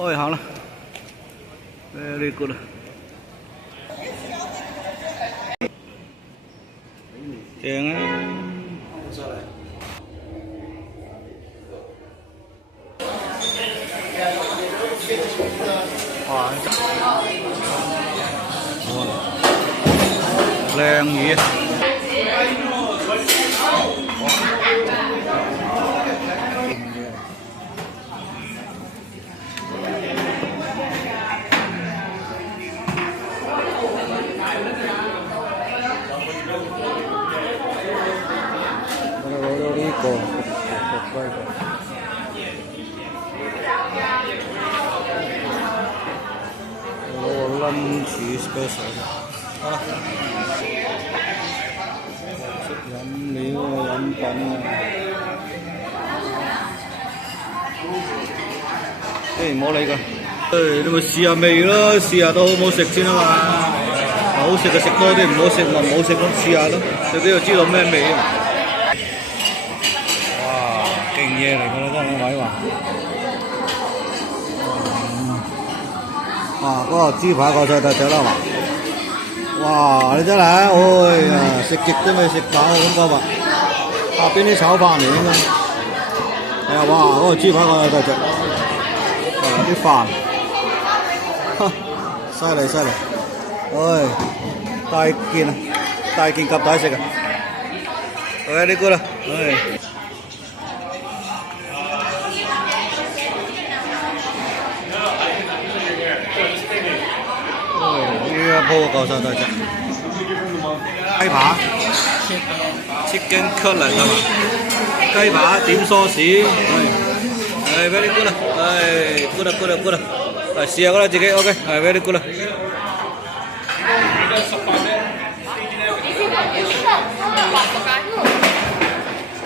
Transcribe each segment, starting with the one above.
開下啦，very good 啦。正啊！哇！靚魚啊！攞到呢個龜嘅。攞個 lunch special 好啦，食飲料啊，飲品啊，唔好理佢。你咪試下味咯，試下都好唔好食先啊嘛。好食就食多啲，唔好食咪唔好食咯，試下咯，最緊要知道咩味啊。哇，勁嘢嚟㗎啦，真係兩位話。哇，嗰個豬排過晒大隻啦嘛！哇，你真係，哎呀，食極都未食飽咁講話。下邊啲炒飯嚟應該。係啊，哇，嗰個豬排過晒大隻。啲飯，犀利犀利，唉，大件啊，大件夾大食啊，唉，呢個啦，唉，呢一鋪夠晒大隻，雞扒 ，chicken cutlet 係嘛，雞扒點梳士，係 very good 啦，係 good 啦 good 啦 good 啦，嚟試下㗎啦自己 ，OK， 係 very good 啦。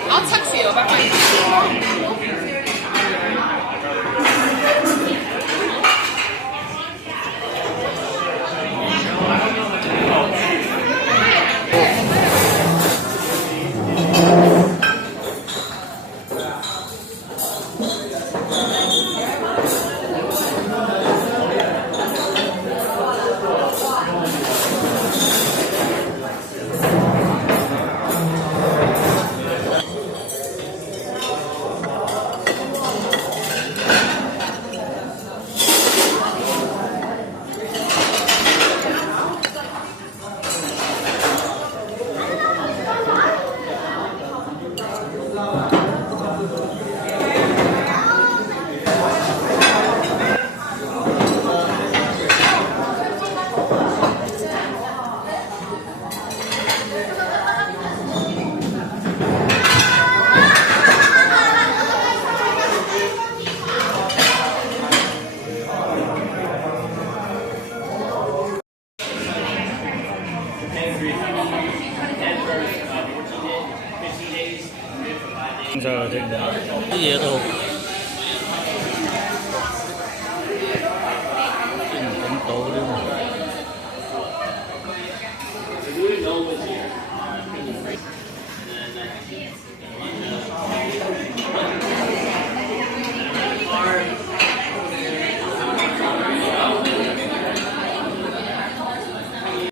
我測試咗，拜拜。